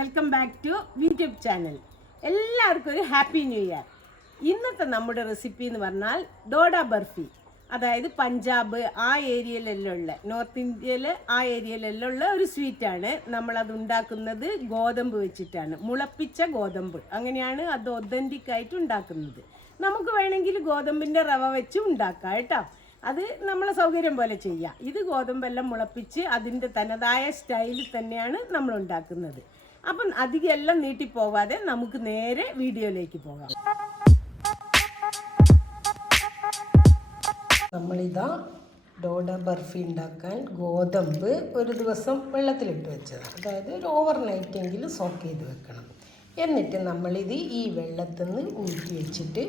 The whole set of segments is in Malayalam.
Welcome back to YouTube channel. എല്ലാവർക്കും ഒരു ഹാപ്പി ന്യൂ ഇയർ. ഇന്നത്തെ നമ്മുടെ റെസിപ്പി എന്ന് പറഞ്ഞാൽ ഡോഡ ബർഫി, അതായത് പഞ്ചാബ് ആ ഏരിയയിലെല്ലാം ഉള്ള, നോർത്ത് ഇന്ത്യയിൽ ആ ഏരിയയിലെല്ലാം ഉള്ള ഒരു സ്വീറ്റാണ്. നമ്മളത് ഉണ്ടാക്കുന്നത് ഗോതമ്പ് വെച്ചിട്ടാണ്, മുളപ്പിച്ച ഗോതമ്പ്. അങ്ങനെയാണ് അത് ഒതൻറ്റിക് ആയിട്ട് ഉണ്ടാക്കുന്നത്. നമുക്ക് വേണമെങ്കിൽ ഗോതമ്പിൻ്റെ റവ വെച്ച് ഉണ്ടാക്കാം കേട്ടോ. അത് നമ്മളെ സൗകര്യം പോലെ ചെയ്യാം. ഇത് ഗോതമ്പെല്ലാം മുളപ്പിച്ച് അതിൻ്റെ തനതായ സ്റ്റൈലിൽ തന്നെയാണ് നമ്മൾ ഉണ്ടാക്കുന്നത്. അപ്പം അധികം എല്ലാം നീട്ടിപ്പോവാതെ നമുക്ക് നേരെ വീഡിയോയിലേക്ക് പോകാം. നമ്മളിതാ ഡോഡ ബർഫി ഉണ്ടാക്കാൻ ഗോതമ്പ് ഒരു ദിവസം വെള്ളത്തിലിട്ട് വെച്ചത്, അതായത് ഒരു ഓവർനൈറ്റെങ്കിലും സോക്ക് ചെയ്ത് വെക്കണം. എന്നിട്ട് നമ്മളിത് ഈ വെള്ളത്തിൽ നിന്ന് ഊറ്റി വെച്ചിട്ട്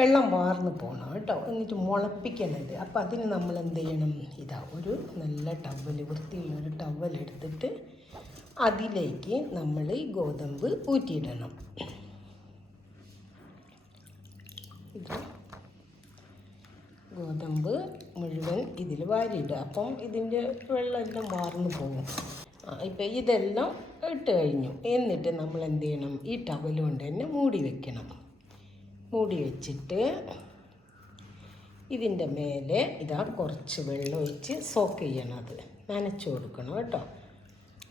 വെള്ളം വാർന്ന് പോകണം കേട്ടോ. എന്നിട്ട് മുളപ്പിക്കണത്. അപ്പം അതിന് നമ്മൾ എന്ത് ചെയ്യണം, ഇതാ ഒരു നല്ല ടവൽ, വൃത്തിയുള്ള ഒരു ടവൽ എടുത്തിട്ട് അതിലേക്ക് നമ്മൾ ഈ ഗോതമ്പ് ഊറ്റിയിടണം. ഇത് ഗോതമ്പ് മുഴുവൻ ഇതിൽ വാരിയിടുക. അപ്പം ഇതിൻ്റെ വെള്ളമെല്ലാം വാർന്ന് പോകും. ഇപ്പം ഇതെല്ലാം ഇട്ട് കഴിഞ്ഞു. എന്നിട്ട് നമ്മൾ എന്ത് ചെയ്യണം, ഈ ടവൽ കൊണ്ട് തന്നെ മൂടി വെക്കണം. മൂടി വെച്ചിട്ട് ഇതിൻ്റെ മേലെ ഇതാ കുറച്ച് വെള്ളം ഒഴിച്ച് സോക്ക് ചെയ്യണം, അത് നനച്ചു കൊടുക്കണം കേട്ടോ.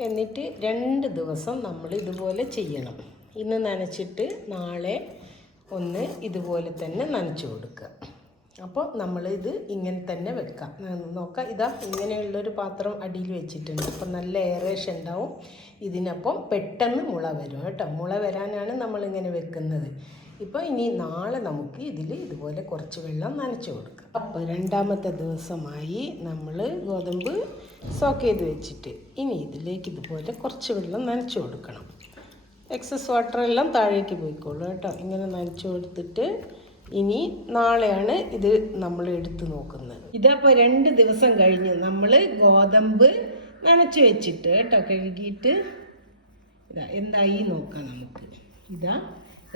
എന്നിട്ട് 2 ദിവസം നമ്മൾ ഇതുപോലെ ചെയ്യണം. ഇന്ന് നനച്ചിട്ട് നാളെ ഒന്ന് ഇതുപോലെ തന്നെ നനച്ചു കൊടുക്കുക. അപ്പോൾ നമ്മളിത് ഇങ്ങനെ തന്നെ വെക്കാം. നോക്കാം, ഇതാ ഇങ്ങനെയുള്ളൊരു പാത്രം അടിയിൽ വെച്ചിട്ടുണ്ട്. അപ്പം നല്ല എയറേഷൻ ഉണ്ടാവും. ഇതിനപ്പം പെട്ടെന്ന് മുള വരും കേട്ടോ. മുള വരാനാണ് നമ്മളിങ്ങനെ വെക്കുന്നത്. ഇപ്പോൾ ഇനി നാളെ നമുക്ക് ഇതിൽ ഇതുപോലെ കുറച്ച് വെള്ളം നനച്ചു കൊടുക്കാം. അപ്പോൾ 2ാമത്തെ ദിവസമായി നമ്മൾ ഗോതമ്പ് സോക്ക് ചെയ്ത് വെച്ചിട്ട് ഇനി ഇതിലേക്ക് ഇതുപോലെ കുറച്ച് വെള്ളം നനച്ചു കൊടുക്കണം. എക്സസ് വാട്ടർ എല്ലാം താഴേക്ക് പോയിക്കോളൂ കേട്ടോ. ഇങ്ങനെ നനച്ചു കൊടുത്തിട്ട് ഇനി നാളെയാണ് ഇത് നമ്മൾ എടുത്ത് നോക്കുന്നത്. ഇതപ്പോൾ 2 ദിവസം കഴിഞ്ഞ് നമ്മൾ ഗോതമ്പ് നനച്ചു വെച്ചിട്ട് കേട്ടോ, കഴുകിയിട്ട് ഇതാ എന്തായി നോക്കാം നമുക്ക്. ഇതാ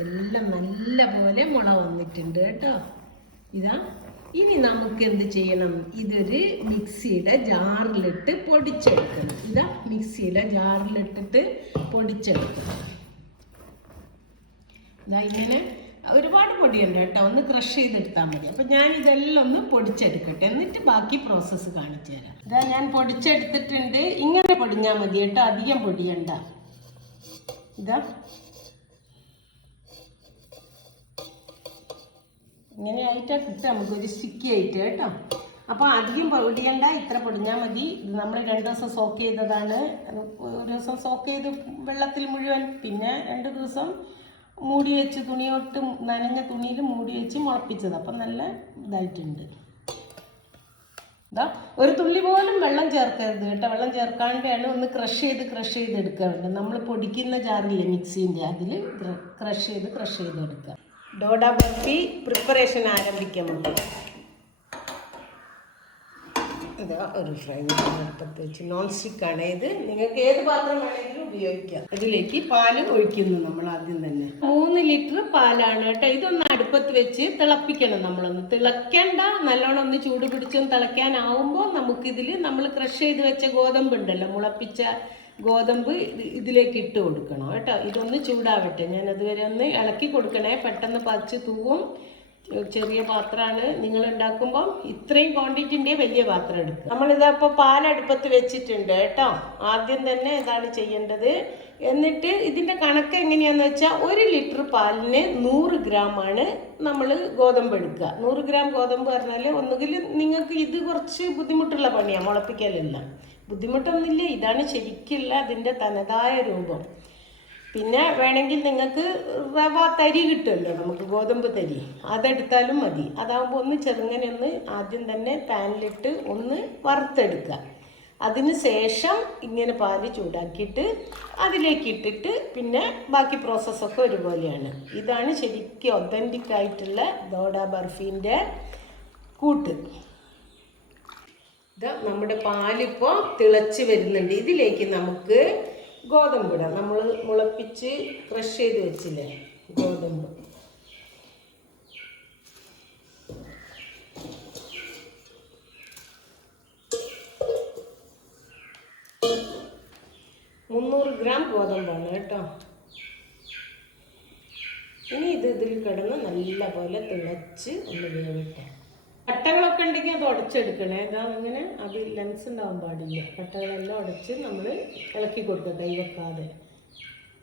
എല്ലാം നല്ല പോലെ മുള വന്നിട്ടുണ്ട് കേട്ടോ. ഇതാ ഇനി നമുക്ക് എന്ത് ചെയ്യണം, ഇതൊരു മിക്സിയുടെ ജാറിലിട്ട് പൊടിച്ചെടുക്കണം. ഇതാ മിക്സിയുടെ ജാറിലിട്ടിട്ട് പൊടിച്ചെടുക്കണം. ഇതാ ഇങ്ങനെ ഒരുപാട് പൊടിയുണ്ട് കേട്ടോ, ഒന്ന് ക്രഷ് ചെയ്തെടുത്താൽ മതി. അപ്പം ഞാൻ ഇതെല്ലാം ഒന്ന് പൊടിച്ചെടുക്കട്ടെ, എന്നിട്ട് ബാക്കി പ്രോസസ്സ് കാണിച്ചു തരാം. ഇതാ ഞാൻ പൊടിച്ചെടുത്തിട്ടുണ്ട്. ഇങ്ങനെ പൊടിഞ്ഞാൽ മതി കേട്ടോ, അധികം പൊടിയണ്ട. ഇതാ ഇങ്ങനെ ആയിട്ടാണ് കിട്ടുക, നമുക്കൊരു സ്റ്റിക്കി ആയിട്ട് കേട്ടോ. അപ്പോൾ അധികം പൊടിയണ്ട, ഇത്ര പൊടിഞ്ഞാൽ മതി. ഇത് നമ്മൾ 2 ദിവസം സോക്ക് ചെയ്തതാണ്. ഒരു ദിവസം സോക്ക് ചെയ്ത് വെള്ളത്തിൽ മുഴുവൻ, പിന്നെ 2 ദിവസം മൂടി വെച്ച് തുണിയോട്ട് നനഞ്ഞ തുണിയിൽ മൂടി വെച്ച് മുളപ്പിച്ചത്. അപ്പം നല്ല ഇതായിട്ടുണ്ട്. ഇതാ ഒരു തുള്ളി പോലും വെള്ളം ചേർക്കരുത് കേട്ടോ. വെള്ളം ചേർക്കാണ്ടാണ് ഒന്ന് ക്രഷ് ചെയ്ത് എടുക്കാറുണ്ട്. നമ്മൾ പൊടിക്കുന്ന ജാറില്ലേ മിക്സിൻ്റെ, അതിൽ ക്രഷ് ചെയ്ത് എടുക്കുക. ഡോഡ ബർഫി പ്രിപ്പറേഷൻ ആരംഭിക്കാൻ നമുക്ക്. ഇതാ ഒരു ഫ്രൈ പാൻ അടുപ്പത്ത് വെച്ച്, നോൺ സ്റ്റിക്കാണ് ഇത്, നിങ്ങൾക്ക് ഏത് പാത്രം വേണമെങ്കിലും ഉപയോഗിക്കാം. ഇതിലേക്ക് പാല് ഒഴിക്കുന്നു നമ്മൾ ആദ്യം തന്നെ. 3 ലിറ്റർ പാലാണ് കേട്ടോ. ഇതൊന്ന് അടുപ്പത്ത് വെച്ച് തിളപ്പിക്കണം. നമ്മളൊന്ന് തിളക്കേണ്ട, നല്ലോണം ഒന്ന് ചൂട് പിടിച്ചൊന്ന് തിളയ്ക്കാനാവുമ്പോൾ നമുക്കിതിൽ നമ്മൾ ക്രഷ് ചെയ്ത് വെച്ച ഗോതമ്പ് ഉണ്ടല്ലോ, മുളപ്പിച്ച ഗോതമ്പ് ഇതിലേക്ക് ഇട്ട് കൊടുക്കണം കേട്ടോ. ഇതൊന്ന് ചൂടാവട്ടെ. ഞാൻ അതുവരെ ഒന്ന് ഇളക്കി കൊടുക്കണേ, പെട്ടെന്ന് പറിച്ച് തൂവും. ചെറിയ പാത്രമാണ് നിങ്ങൾ ഉണ്ടാക്കുമ്പം, ഇത്രയും ക്വാണ്ടിറ്റിൻ്റെ വലിയ പാത്രം എടുക്കുക. നമ്മളിതപ്പോൾ പാലടുപ്പത്ത് വെച്ചിട്ടുണ്ട് കേട്ടോ. ആദ്യം തന്നെ ഇതാണ് ചെയ്യേണ്ടത്. എന്നിട്ട് ഇതിൻ്റെ കണക്ക് എങ്ങനെയാണെന്ന് വെച്ചാൽ 1 ലിറ്റർ പാലിന് 100 ഗ്രാമാണ് നമ്മൾ ഗോതമ്പ് എടുക്കുക. 100 ഗ്രാം ഗോതമ്പ് പറഞ്ഞാൽ ഒന്നുകിൽ നിങ്ങൾക്ക് ഇത് കുറച്ച് ബുദ്ധിമുട്ടുള്ള പണിയാണ്, മുളപ്പിക്കലില്ല. ബുദ്ധിമുട്ടൊന്നുമില്ല, ഇതാണ് ശരിക്കുള്ള അതിൻ്റെ തനതായ രൂപം. പിന്നെ വേണമെങ്കിൽ നിങ്ങൾക്ക് റവ തരി കിട്ടുമല്ലോ, നമുക്ക് ഗോതമ്പ് തരി, അതെടുത്താലും മതി. അതാകുമ്പോൾ ഒന്ന് ചെറുങ്ങനെ ഒന്ന് ആദ്യം തന്നെ പാനിലിട്ട് ഒന്ന് വറുത്തെടുക്കുക. അതിന് ശേഷം ഇങ്ങനെ പാല് ചൂടാക്കിയിട്ട് അതിലേക്ക് ഇട്ടിട്ട് പിന്നെ ബാക്കി പ്രോസസ്സൊക്കെ ഒരുപോലെയാണ്. ഇതാണ് ശരിക്കും ഒതൻറ്റിക് ആയിട്ടുള്ള ഡോഡ ബർഫീൻ്റെ കൂട്ട്. ഇതാ നമ്മുടെ പാലിപ്പോൾ തിളച്ച് വരുന്നുണ്ട്. ഇതിലേക്ക് നമുക്ക് ഗോതമ്പ് ഇടാം. നമ്മൾ മുളപ്പിച്ച് ക്രഷ് ചെയ്ത് വെച്ചില്ലേ ഗോതമ്പ്. ഗ്രാം ഗോതമ്പാണ് കേട്ടോ. ഇനി ഇതിൽ കിടന്ന് നല്ലപോലെ തിളച്ച് ഒന്ന് വേവിട്ടെ. കട്ടകളൊക്കെ ഉണ്ടെങ്കിൽ അത് ഉടച്ചെടുക്കണേ. ഇങ്ങനെ അത് ലെൻസ് ഉണ്ടാവാൻ പാടില്ല. കട്ടകളെല്ലാം ഉടച്ച് നമ്മൾ ഇളക്കി കൊടുക്കുക കൈ വെക്കാതെ.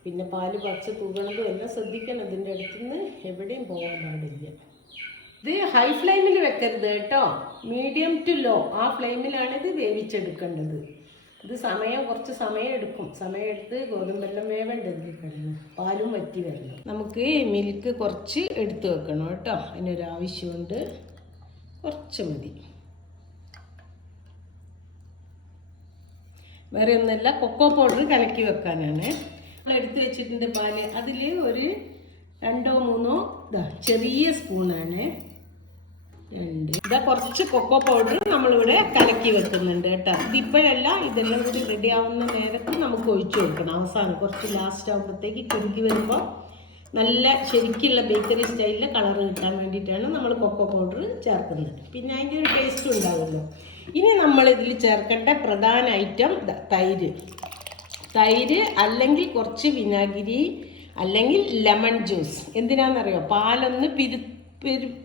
പിന്നെ പാല് പച്ച തൂകണതും എല്ലാം ശ്രദ്ധിക്കണം. ഇതിൻ്റെ അടുത്തുനിന്ന് എവിടെയും പോകാൻ പാടില്ല. ഇത് ഹൈ ഫ്ലെയിമിൽ വെക്കരുത് കേട്ടോ, മീഡിയം ടു ലോ ആ ഫ്ലെയിമിലാണ് ഇത് വേവിച്ചെടുക്കേണ്ടത്. ഇത് കുറച്ച് സമയം എടുക്കും. സമയം എടുത്ത് ഗോതമ്പെല്ലാം വേവേണ്ടത് കിടന്നു, പാലും വറ്റി വരണം. നമുക്ക് മിൽക്ക് കുറച്ച് എടുത്ത് വെക്കണം കേട്ടോ, അതിനൊരാവശ്യമുണ്ട്. കുറച്ച് മതി, വേറെ ഒന്നല്ല, കൊക്കോ പൗഡർ കലക്കി വെക്കാനാണ്. നമ്മൾ എടുത്ത് വെച്ചിട്ടുണ്ട് പാല്. അതിൽ ഒരു 2-3 ചെറിയ സ്പൂണാണ്, 2. ഇതാ കുറച്ച് കൊക്കോ പൗഡർ നമ്മളിവിടെ കലക്കി വെക്കുന്നുണ്ട് കേട്ടോ. ഇതിപ്പോഴല്ല, ഇതെല്ലാം കൂടി റെഡി ആവുന്ന നേരത്ത് നമുക്ക് ഒഴിച്ചു കൊടുക്കണം. അവസാനം കുറച്ച് ലാസ്റ്റ് ആകുമ്പോഴത്തേക്ക് കുറുകി വരുമ്പോൾ നല്ല ശരിക്കുള്ള ബേക്കറി സ്റ്റൈലിലെ കളർ കിട്ടാൻ വേണ്ടിയിട്ടാണ് നമ്മൾ കൊക്കോ പൗഡർ ചേർക്കുന്നത്. പിന്നെ അതിൻ്റെ ഒരു ടേസ്റ്റും ഉണ്ടാവുമല്ലോ. ഇനി നമ്മൾ ഇതിൽ ചേർക്കേണ്ട പ്രധാന ഐറ്റം തൈര് അല്ലെങ്കിൽ കുറച്ച് വിനാഗിരി അല്ലെങ്കിൽ ലെമൺ ജ്യൂസ്. എന്തിനാണെന്നറിയോ, പാലൊന്ന്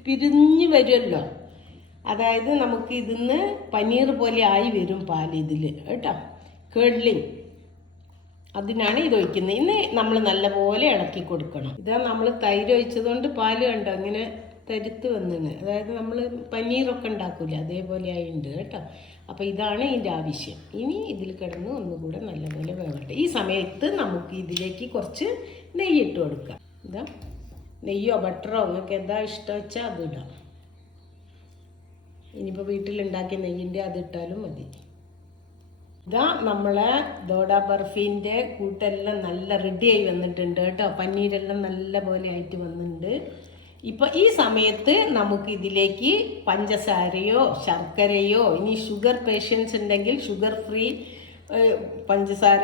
പിരിഞ്ഞ് വരുമല്ലോ. അതായത് നമുക്ക് ഇതിന്ന് പനീർ പോലെ ആയി വരും പാൽ ഇതിൽ കേട്ടോ, കേഡ്ലിങ്. അതിനാണ് ഇത് ഒഴിക്കുന്നത്. ഇന്ന് നമ്മൾ നല്ലപോലെ ഇളക്കി കൊടുക്കണം. ഇതാ നമ്മൾ തൈര് ഒഴിച്ചതുകൊണ്ട് പാല് കണ്ടോ ഇങ്ങനെ തരുത്ത് വന്നിന്. അതായത് നമ്മൾ പനീറൊക്കെ ഉണ്ടാക്കൂല അതേപോലെ ആയിട്ടുണ്ട് കേട്ടോ. അപ്പോൾ ഇതാണ് ഇതിൻ്റെ ആവശ്യം. ഇനി ഇതിൽ കിടന്ന് ഒന്നുകൂടെ നല്ലപോലെ വേവട്ടെ. ഈ സമയത്ത് നമുക്ക് ഇതിലേക്ക് കുറച്ച് നെയ്യ് ഇട്ട് കൊടുക്കാം. ഇതാ നെയ്യോ ബട്ടറോ നിങ്ങൾക്ക് എന്താ ഇഷ്ടം വെച്ചാൽ അത് ഇടാം. ഇനിയിപ്പോൾ വീട്ടിലുണ്ടാക്കിയ നെയ്യിൻ്റെ അത് ഇട്ടാലും മതി. ഇതാ നമ്മളെ ദോഡ ബർഫീൻ്റെ കൂട്ടെല്ലാം നല്ല റെഡിയായി വന്നിട്ടുണ്ട് കേട്ടോ. പനീരെല്ലാം നല്ല പോലെ ആയിട്ട് വന്നിട്ടുണ്ട്. ഇപ്പോൾ ഈ സമയത്ത് നമുക്ക് ഇതിലേക്ക് പഞ്ചസാരയോ ശർക്കരയോ, ഇനി ഷുഗർ പേഷ്യൻസ് ഉണ്ടെങ്കിൽ ഷുഗർ ഫ്രീ പഞ്ചസാര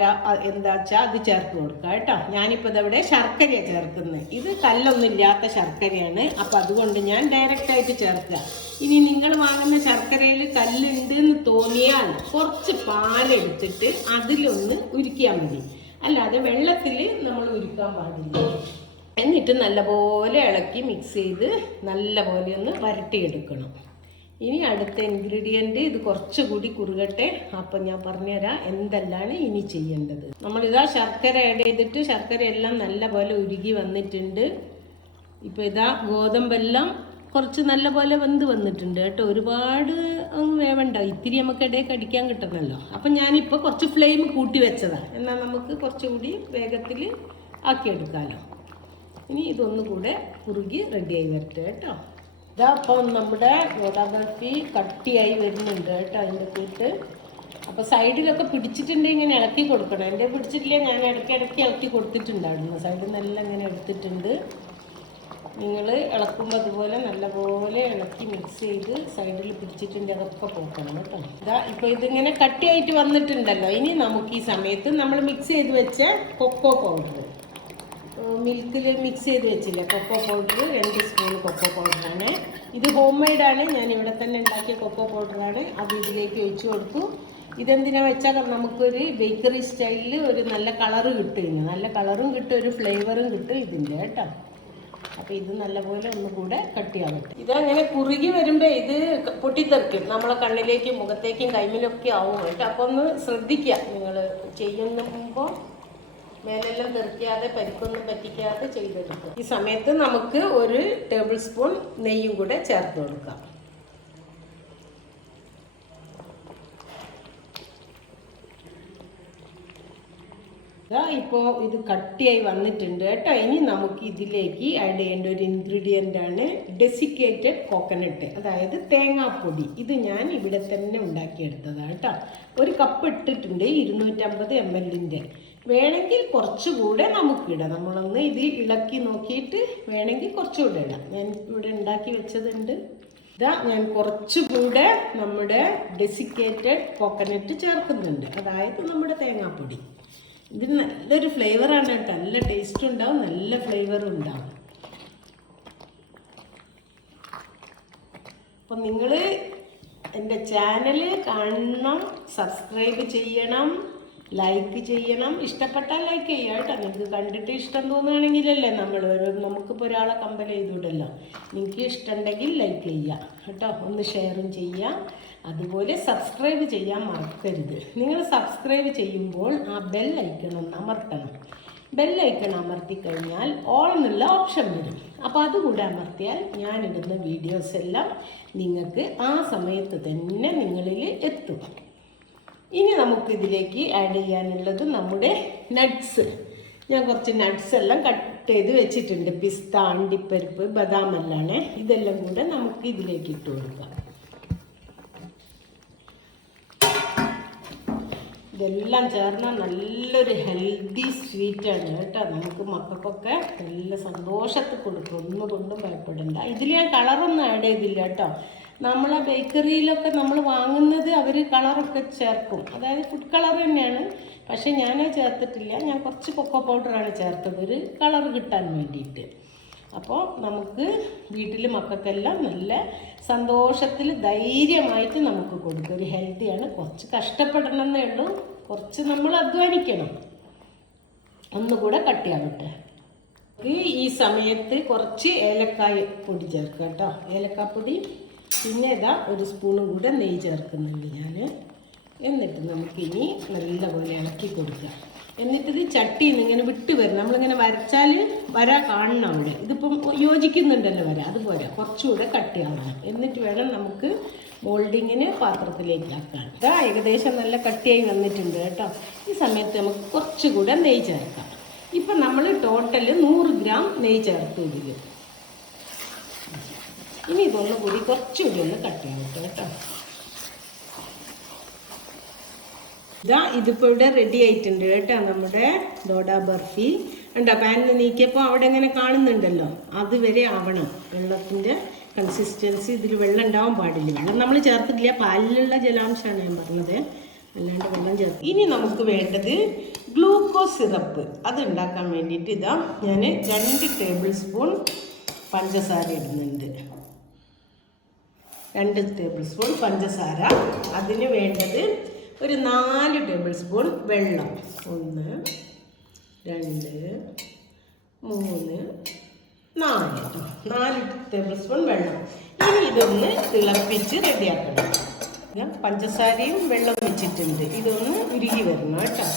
എന്താ വെച്ചാൽ അത് ചേർത്ത് കൊടുക്കുക കേട്ടോ. ഞാനിപ്പോൾ ഇതവിടെ ശർക്കരയാണ് ചേർക്കുന്നത്. ഇത് കല്ലൊന്നും ഇല്ലാത്ത ശർക്കരയാണ്, അപ്പോൾ അതുകൊണ്ട് ഞാൻ ഡയറക്റ്റായിട്ട് ചേർക്കുക. ഇനി നിങ്ങൾ വാങ്ങുന്ന ശർക്കരയിൽ കല്ലുണ്ട് എന്ന് തോന്നിയാൽ കുറച്ച് പാലെടുത്തിട്ട് അതിലൊന്ന് ഉരുക്കിയാൽ മതി, അല്ലാതെ വെള്ളത്തിൽ നമ്മൾ ഉരുക്കാൻ പാടില്ല. എന്നിട്ട് നല്ലപോലെ ഇളക്കി മിക്സ് ചെയ്ത് നല്ലപോലെ ഒന്ന് വരട്ടിയെടുക്കണം. ഇനി അടുത്ത ഇൻഗ്രീഡിയൻറ്റ് ഇത് കുറച്ചുകൂടി കുറുകട്ടെ. അപ്പം ഞാൻ പറഞ്ഞുതരാം എന്തെല്ലാണ് ഇനി ചെയ്യേണ്ടത്. നമ്മളിതാ ശർക്കര ആഡ് ചെയ്തിട്ട് ശർക്കര എല്ലാം നല്ലപോലെ ഉരുകി വന്നിട്ടുണ്ട്. ഇപ്പോൾ ഇതാ ഗോതമ്പെല്ലാം കുറച്ച് നല്ലപോലെ വന്നിട്ടുണ്ട് കേട്ടോ. ഒരുപാട് വേവണ്ട, ഇത്തിരി നമുക്ക് ഇടയിൽ കടിക്കാൻ കിട്ടണമല്ലോ. അപ്പം ഞാനിപ്പോൾ കുറച്ച് ഫ്ലെയിം കൂട്ടി വെച്ചതാണ്, എന്നാൽ നമുക്ക് കുറച്ചുകൂടി വേഗത്തിൽ ആക്കിയെടുക്കാമല്ലോ. ഇനി ഇതൊന്നുകൂടെ കുറുകി റെഡിയായി വരട്ടെ കേട്ടോ. ഇതാ അപ്പം നമ്മുടെ ദോഡ ബർഫി കട്ടിയായി വരുന്നുണ്ട് കേട്ടോ അതിൻ്റെ കൂട്ട്. അപ്പോൾ സൈഡിലൊക്കെ പിടിച്ചിട്ടുണ്ട്, ഇങ്ങനെ ഇളക്കി കൊടുക്കണം. എൻ്റെ പിടിച്ചിട്ടില്ല, ഞാൻ ഇടയ്ക്ക് ഇളക്കി കൊടുത്തിട്ടുണ്ടായിരുന്നു. സൈഡിൽ നിന്നെല്ലാം ഇങ്ങനെ എടുത്തിട്ടുണ്ട്. നിങ്ങൾ ഇളക്കുമ്പോൾ അതുപോലെ നല്ലപോലെ ഇളക്കി മിക്സ് ചെയ്ത് സൈഡിൽ പിടിച്ചിട്ടുണ്ട് അതൊക്കെ പോക്കണം കേട്ടോ. ഇതാ ഇപ്പോൾ ഇതിങ്ങനെ കട്ടിയായിട്ട് വന്നിട്ടുണ്ടല്ലോ. ഇനി നമുക്ക് ഈ സമയത്ത് നമ്മൾ മിക്സ് ചെയ്ത് വെച്ച കൊക്കോ പൗഡർ, മിൽക്കിൽ മിക്സ് ചെയ്ത് വെച്ചില്ലേ കൊക്കോ പൗഡർ, 2 സ്പൂൺ കൊക്കോ പൗഡറാണ്. ഇത് ഹോം മെയ്ഡാണ്, ഞാൻ ഇവിടെ തന്നെ ഉണ്ടാക്കിയ കൊക്കോ പൗഡറാണ്. അത് ഇതിലേക്ക് ഒഴിച്ചു കൊടുത്തു. ഇതെന്തിനാ വെച്ചാൽ നമുക്കൊരു ബേക്കറി സ്റ്റൈലിൽ ഒരു നല്ല കളറ് കിട്ടും. നല്ല കളറും കിട്ടും, ഒരു ഫ്ലേവറും കിട്ടും ഇതിൻ്റെ കേട്ടോ. അപ്പോൾ ഇത് നല്ലപോലെ ഒന്നുകൂടെ കട്ടിയാകട്ടെ. ഇതങ്ങനെ കുറുകി വരുമ്പോൾ ഇത് പൊട്ടിത്തെറിക്കും, നമ്മളെ കണ്ണിലേക്കും മുഖത്തേക്കും കൈമിലൊക്കെ ആവും കേട്ടോ. അപ്പോൾ ഒന്ന് ശ്രദ്ധിക്കുക നിങ്ങൾ ചെയ്യുമ്പോൾ, മേലെല്ലാം തെറിക്കാതെ പരിക്കൊന്നും പറ്റിക്കാതെ ചെയ്തെടുക്കുക. ഈ സമയത്ത് നമുക്ക് 1 ടേബിൾ സ്പൂൺ നെയ്യും കൂടെ ചേർത്ത് കൊടുക്കാം. ഇപ്പോൾ ഇത് കട്ടിയായി വന്നിട്ടുണ്ട് കേട്ടോ. ഇനി നമുക്ക് ഇതിലേക്ക് ആഡ് ചെയ്യേണ്ട ഒരു ഇൻഗ്രീഡിയൻ്റ് ആണ് ഡെസിക്കേറ്റഡ് കോക്കനട്ട്, അതായത് തേങ്ങാപ്പൊടി. ഇത് ഞാൻ ഇവിടെ തന്നെ ഉണ്ടാക്കിയെടുത്തതാണ് കേട്ടോ. 1 കപ്പ് ഇട്ടിട്ടുണ്ട്, 250 ml. വേണമെങ്കിൽ കുറച്ചുകൂടെ നമുക്കിടാം. നമ്മളൊന്ന് ഇത് ഇളക്കി നോക്കിയിട്ട് വേണമെങ്കിൽ കുറച്ചുകൂടെ ഇടാം. ഞാൻ ഇവിടെ ഉണ്ടാക്കി വെച്ചതുണ്ട്. ഇതാ ഞാൻ കുറച്ചുകൂടെ നമ്മുടെ ഡെസിക്കേറ്റഡ് കോക്കനട്ട് ചേർക്കുന്നുണ്ട്, അതായത് നമ്മുടെ തേങ്ങാപ്പൊടി. ഇതിന് നല്ലൊരു ഫ്ലേവറാണ് കേട്ടോ, നല്ല ടേസ്റ്റും ഉണ്ടാവും, നല്ല ഫ്ലേവറും ഉണ്ടാവും. അപ്പം നിങ്ങൾ എൻ്റെ ചാനൽ കാണണം, സബ്സ്ക്രൈബ് ചെയ്യണം, ലൈക്ക് ചെയ്യണം, ഇഷ്ടപ്പെട്ടാൽ ലൈക്ക് ചെയ്യുക കേട്ടോ. നിങ്ങൾക്ക് കണ്ടിട്ട് ഇഷ്ടം തോന്നുകയാണെങ്കിലല്ലേ നമുക്കിപ്പോൾ ഒരാളെ കമ്പൽ ചെയ്തുവിടല്ലോ. നിങ്ങൾക്ക് ഇഷ്ടമുണ്ടെങ്കിൽ ലൈക്ക് ചെയ്യുക കേട്ടോ. ഒന്ന് ഷെയറും ചെയ്യുക. അതുപോലെ സബ്സ്ക്രൈബ് ചെയ്യാൻ മറക്കരുത്. നിങ്ങൾ സബ്സ്ക്രൈബ് ചെയ്യുമ്പോൾ ആ ബെൽ ഐക്കൺ ഒന്ന് അമർത്തണം. ബെൽ ഐക്കൺ അമർത്തി കഴിഞ്ഞാൽ ഓൾ എന്നുള്ള ഓപ്ഷൻ വരും. അപ്പോൾ അതുകൂടെ അമർത്തിയാൽ ഞാനിടുന്ന വീഡിയോസ് എല്ലാം നിങ്ങൾക്ക് ആ സമയത്ത് തന്നെ നിങ്ങളിൽ എത്തും. ഇനി നമുക്കിതിലേക്ക് ആഡ് ചെയ്യാനുള്ളത് നമ്മുടെ നട്ട്സ്. ഞാൻ കുറച്ച് നട്ട്സ് എല്ലാം കട്ട് ചെയ്ത് വെച്ചിട്ടുണ്ട്. പിസ്ത, അണ്ടിപ്പരിപ്പ്, ബദാം എല്ലാമാണ്. ഇതെല്ലാം കൂടെ നമുക്ക് ഇതിലേക്ക് ഇട്ട് കൊടുക്കാം. ഇതെല്ലാം ചേർന്നാൽ നല്ലൊരു ഹെൽത്തി സ്വീറ്റാണ് കേട്ടോ. നമുക്ക് മക്കൾക്കൊക്കെ നല്ല സന്തോഷത്തിൽ കൊടുക്കും. ഒന്നുകൊണ്ടും ഭയപ്പെടണ്ട. ഇതിൽ ഞാൻ കളറൊന്നും ആഡ് ചെയ്തില്ല കേട്ടോ. നമ്മളെ ബേക്കറിയിലൊക്കെ നമ്മൾ വാങ്ങുന്നത് അവർ കളറൊക്കെ ചേർക്കും, അതായത് ഫുഡ് കളർ തന്നെയാണ്. പക്ഷേ ഞാൻ ചേർത്തിട്ടില്ല. ഞാൻ കുറച്ച് കൊക്കോ പൗഡറാണ് ചേർത്തത്, ഒരു കളർ കിട്ടാൻ വേണ്ടിയിട്ട്. അപ്പോൾ നമുക്ക് വീട്ടിൽ മക്കൾക്കെല്ലാം നല്ല സന്തോഷത്തിൽ ധൈര്യമായിട്ട് നമുക്ക് കൊടുക്കും. ഒരു ഹെൽത്തിയാണ്. കുറച്ച് കഷ്ടപ്പെടണമെന്നേ ഉള്ളൂ, കുറച്ച് നമ്മൾ അധ്വാനിക്കണം. ഒന്നുകൂടെ കട്ടിയാവട്ടെ. ഈ സമയത്ത് കുറച്ച് ഏലക്കായ പൊടി ചേർക്കാം കേട്ടോ. ഏലക്കാപ്പൊടി. പിന്നെ ഇതാ ഒരു സ്പൂണും കൂടെ നെയ്യ് ചേർക്കുന്നുണ്ട് ഞാൻ. എന്നിട്ട് നമുക്കിനി നല്ലപോലെ ഇളക്കി കൊടുക്കുക. എന്നിട്ടിത് ചട്ടിയിൽ നിന്ന് ഇങ്ങനെ വിട്ട് വരും. നമ്മളിങ്ങനെ വരച്ചാൽ വര കാണണം അവിടെ. ഇതിപ്പം യോജിക്കുന്നുണ്ടല്ലോ വര, അതുപോലെ കുറച്ചുകൂടെ കട്ടിയാവണം. എന്നിട്ട് വേണം നമുക്ക് മോൾഡിങ്ങിന് പാത്രത്തിലേക്ക് ആക്കാൻ. ഇതാ ഏകദേശം നല്ല കട്ടിയായി വന്നിട്ടുണ്ട് കേട്ടോ. ഈ സമയത്ത് നമുക്ക് കുറച്ചുകൂടെ നെയ്യ് ചേർക്കാം. ഇപ്പം നമ്മൾ ടോട്ടൽ 100 ഗ്രാം നെയ്യ് ചേർത്ത് ഇതിൽ. ഇനി ഇതൊന്ന് കൂടി കുറച്ചുകൂടി ഒന്ന് കട്ടിയാവട്ടെ കേട്ടോ. ഇതാ ഇതിപ്പോൾ ഇവിടെ റെഡി ആയിട്ടുണ്ട് കേട്ടോ. നമ്മുടെ ദോഡ ബർഫി ഉണ്ടോ. പാനിൽ നീക്കിയപ്പോൾ അവിടെ ഇങ്ങനെ കാണുന്നുണ്ടല്ലോ, അതുവരെ ആവണം വെള്ളത്തിൻ്റെ കൺസിസ്റ്റൻസി. ഇതിൽ വെള്ളം ഉണ്ടാവാൻ പാടില്ല. വെള്ളം നമ്മൾ ചേർത്തിട്ടില്ല, പാലിലുള്ള ജലാംശമാണ് ഞാൻ പറഞ്ഞത്, അല്ലാണ്ട് വെള്ളം ചേർത്ത്. ഇനി നമുക്ക് വേണ്ടത് ഗ്ലൂക്കോസ് സിറപ്പ്. അത് ഉണ്ടാക്കാൻ വേണ്ടിയിട്ട് ഇതാ ഞാൻ 2 ടേബിൾ സ്പൂൺ പഞ്ചസാര ഇടുന്നുണ്ട്. 2 ടേബിൾ സ്പൂൺ പഞ്ചസാര. അതിന് വേണ്ടത് ഒരു 4 ടേബിൾ സ്പൂൺ വെള്ളം. 1 2 3 4 ടേബിൾ സ്പൂൺ വെള്ളം. ഇനി ഇതൊന്ന് തിളപ്പിച്ച് റെഡിയാക്കണം. ഞാൻ പഞ്ചസാരയും വെള്ളം വെച്ചിട്ടുണ്ട്. ഇതൊന്ന് ഉരുകി വരണം കേട്ടോ.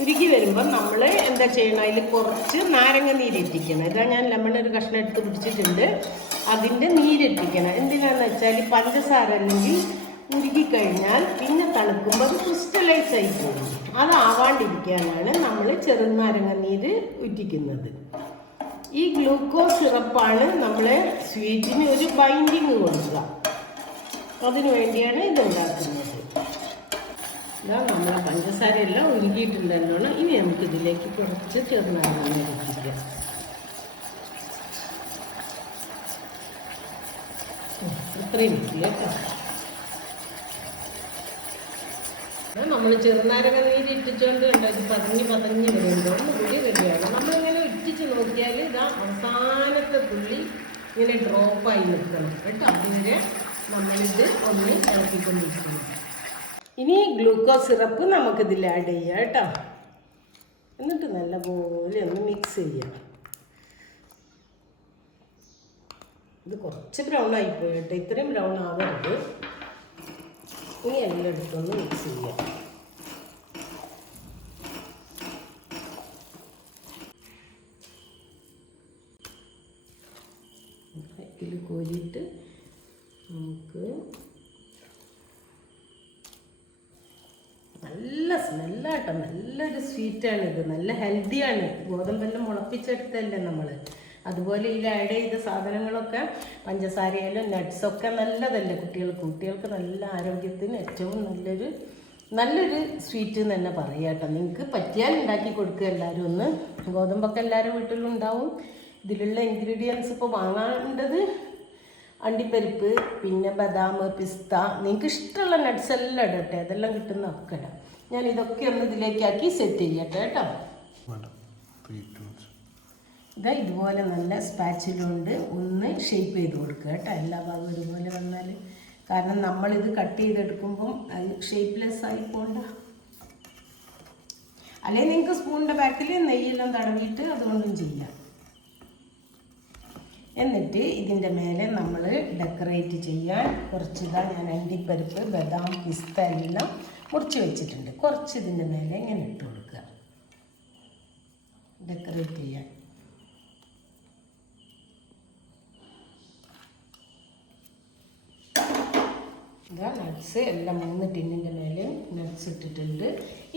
ഉരുകി വരുമ്പം നമ്മൾ എന്താ ചെയ്യണം, അതിൽ കുറച്ച് നാരങ്ങ നീരെറ്റിക്കണം. ഇതാ ഞാൻ ലെമൺ ഒരു കഷ്ണം എടുത്ത് പിടിച്ചിട്ടുണ്ട്. അതിൻ്റെ നീരെറ്റിക്കണം. എന്തിനാണെന്ന് വെച്ചാൽ പഞ്ചസാര അല്ലെങ്കിൽ ഉരുകിക്കഴിഞ്ഞാൽ പിന്നെ തണുക്കുമ്പോൾ അത് ക്രിസ്റ്റലൈസ് ആയി പോകും. അതാവാണ്ടിരിക്കാനാണ് നമ്മൾ ചെറുനാരങ്ങ നീര് ഉറ്റിക്കുന്നത്. ഈ ഗ്ലൂക്കോസ് സിറപ്പാണ് നമ്മൾ സ്വീറ്റിന് ഒരു ബൈൻഡിങ് കൊടുക്കുക. അതിനു വേണ്ടിയാണ് ഇതുണ്ടാക്കുന്നത്. ഇതാ നമ്മളെ പഞ്ചസാരയെല്ലാം ഉരുകിയിട്ടുണ്ടല്ലോണ്. ഇനി നമുക്കിതിലേക്ക് കുറച്ച് ചെറുനാരങ്ങ നീര് ഇട്ടിക്കാം. ഇത്രയും ഇട്ടില്ല കേട്ടോ. നമ്മൾ ചെറുനാരങ്ങ നീര് ഇട്ടിച്ചുകൊണ്ട് കണ്ടോ ഇത് പതഞ്ഞ് വരുമ്പോൾ ഒന്നുകൂടി റെഡിയാണ്. നമ്മളിങ്ങനെ ഇട്ടിച്ച് നോക്കിയാൽ ഇതാ അവസാനത്തെ പുള്ളി ഇങ്ങനെ ഡ്രോപ്പായി നിൽക്കണം കേട്ടോ. അതുവരെ നമ്മളിത് ഒന്ന് ഇളക്കിക്കൊണ്ടിരിക്കണം. ഇനി ഗ്ലൂക്കോസ് സിറപ്പ് നമുക്കിതിൽ ആഡ് ചെയ്യാം കേട്ടോ. എന്നിട്ട് നല്ലപോലെ ഒന്ന് മിക്സ് ചെയ്യാം. ഇത് കുറച്ച് ബ്രൗൺ ആയിപ്പോയി കേട്ടോ. ഇത്രയും ബ്രൗൺ ആവരുത്. ഇനി എല്ലായിടത്തൊന്ന് മിക്സ് ചെയ്യാം. ഇതിൽ കോരിയിട്ട് നമുക്ക് നല്ല സ്മെല്ലാട്ടോ. നല്ലൊരു സ്വീറ്റാണിത്, നല്ല ഹെൽത്തിയാണ്. ഗോതമ്പെല്ലാം മുളപ്പിച്ചെടുത്തല്ലേ നമ്മൾ. അതുപോലെ ഇതിൽ ആഡ് ചെയ്ത സാധനങ്ങളൊക്കെ പഞ്ചസാരയിലും നട്ട്സൊക്കെ നല്ലതല്ലേ കുട്ടികൾക്ക് നല്ല ആരോഗ്യത്തിന് ഏറ്റവും നല്ലൊരു സ്വീറ്റ് എന്ന് തന്നെ പറയാം കേട്ടോ. നിങ്ങൾക്ക് പറ്റിയാൽ ഉണ്ടാക്കി കൊടുക്കുക എല്ലാവരും ഒന്ന്. ഗോതമ്പൊക്കെ എല്ലാവരും വീട്ടിലും ഉണ്ടാവും. ഇതിലുള്ള ഇൻഗ്രീഡിയൻസ് ഇപ്പോൾ വാങ്ങേണ്ടത് അണ്ടിപ്പരിപ്പ്, പിന്നെ ബദാം, പിസ്ത, നിങ്ങൾക്ക് ഇഷ്ടമുള്ള നട്ട്സ് എല്ലാം ഇടട്ടെ. അതെല്ലാം കിട്ടുന്നതൊക്കെ ഇടാം. ഞാൻ ഇതൊക്കെ ഒന്ന് ഇതിലേക്കാക്കി സെറ്റ് ചെയ്യട്ടെ കേട്ടോ. ഇതാ ഇതുപോലെ നല്ല സ്പാച്ചിലുണ്ട് ഒന്ന് ഷേപ്പ് ചെയ്ത് കൊടുക്കുക കേട്ടോ. എല്ലാ ഭാഗവും ഇതുപോലെ വന്നാൽ, കാരണം നമ്മളിത് കട്ട് ചെയ്തെടുക്കുമ്പം അത് ഷേപ്പ്ലെസ് ആയി പോണ്ട. അല്ലെങ്കിൽ നിങ്ങൾക്ക് സ്പൂണിൻ്റെ ബാക്കിൽ നെയ്യെല്ലാം തടവിയിട്ട് അതുകൊണ്ടും ചെയ്യാം. എന്നിട്ട് ഇതിൻ്റെ മേലെ നമ്മൾ ഡെക്കറേറ്റ് ചെയ്യാൻ കുറച്ചിതാ ഞാൻ അണ്ടിപ്പരിപ്പ്, ബദാം, പിസ്ത എല്ലാം മുറിച്ച് വെച്ചിട്ടുണ്ട്. കുറച്ച് ഇതിൻ്റെ മേലെ ഇങ്ങനെ ഇട്ട് കൊടുക്കുക ഡെക്കറേറ്റ് ചെയ്യാൻ. ഇതാ നട്ട്സ് എല്ലാം 3 ടിന്നിൻ്റെ മേലെ നട്ട്സ് ഇട്ടിട്ടുണ്ട്.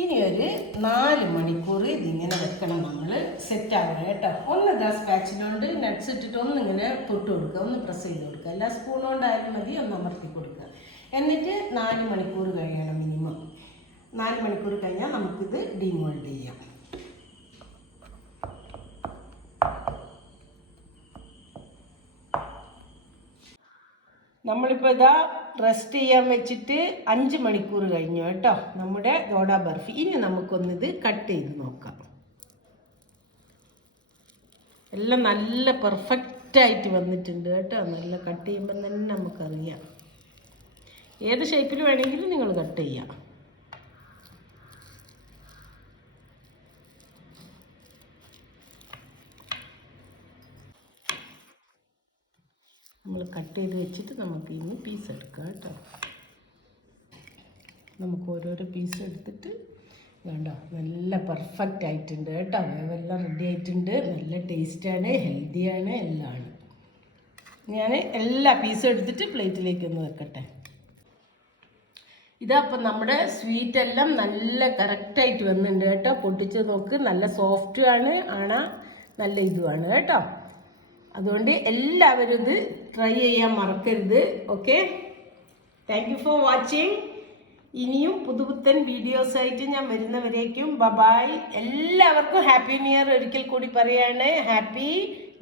ഇനി ഒരു 4 മണിക്കൂർ ഇതിങ്ങനെ വെക്കണം. നമ്മൾ സെറ്റ് ആവണം കേട്ടോ. ഒന്ന് ഇതാ സ്പാച്ചിലുകൊണ്ട് നട്ട്സ് ഇട്ടിട്ട് ഒന്നിങ്ങനെ തൊട്ട് കൊടുക്കുക, ഒന്ന് പ്രസ് ചെയ്ത് കൊടുക്കുക. അല്ല സ്പൂൺ കൊണ്ടായാലും മതി, ഒന്ന് അമർത്തി കൊടുക്കുക. എന്നിട്ട് 4 മണിക്കൂർ കഴിയണം മിനിമം. 4 മണിക്കൂർ കഴിഞ്ഞാൽ നമുക്കിത് ഡിമോൾഡ് ചെയ്യാം. നമ്മളിപ്പോൾ ഇതാ റെസ്റ്റ് ചെയ്യാൻ വെച്ചിട്ട് 5 മണിക്കൂർ കഴിഞ്ഞു കേട്ടോ നമ്മുടെ ദോഡ ബർഫി. ഇനി നമുക്കൊന്നിത് കട്ട് ചെയ്ത് നോക്കാം. എല്ലാം നല്ല പെർഫെക്റ്റായിട്ട് വന്നിട്ടുണ്ട് കേട്ടോ. നല്ല കട്ട് ചെയ്യുമ്പം തന്നെ നമുക്കറിയാം. ഏത് ഷേപ്പിൽ വേണമെങ്കിലും നിങ്ങൾ കട്ട് ചെയ്യാം. നമ്മൾ കട്ട് ചെയ്ത് വെച്ചിട്ട് നമുക്ക് ഇനി പീസ് എടുക്കാം കേട്ടോ. നമുക്ക് ഓരോരോ പീസ് എടുത്തിട്ട് വേണ്ട, നല്ല പെർഫെക്റ്റ് ആയിട്ടുണ്ട് കേട്ടോ. വേവെല്ലാം റെഡി ആയിട്ടുണ്ട്. നല്ല ടേസ്റ്റാണ്, ഹെൽത്തിയാണ്, എല്ലാം ആണ്. ഞാൻ എല്ലാ പീസും എടുത്തിട്ട് പ്ലേറ്റിലേക്ക് ഒന്ന് വെക്കട്ടെ. ഇതപ്പം നമ്മുടെ സ്വീറ്റ് എല്ലാം നല്ല കറക്റ്റായിട്ട് വന്നിട്ടുണ്ട് കേട്ടോ. പൊട്ടിച്ച് നോക്ക്, നല്ല സോഫ്റ്റ് ആണ്, നല്ല ഇതുമാണ് കേട്ടോ. അതുകൊണ്ട് എല്ലാവരും ഇത് ട്രൈ ചെയ്യാൻ മറക്കരുത്. Okay, thank you for watching. ഇനിയും പുതുപുത്തൻ വീഡിയോസായിട്ട് ഞാൻ വരുന്നവരേക്കും ബൈ. എല്ലാവർക്കും ഹാപ്പി ന്യൂ ഇയർ ഒരിക്കൽ കൂടി പറയാണ്. Happy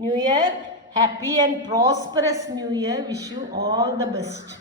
new year, happy and prosperous new year. Wish you all the best.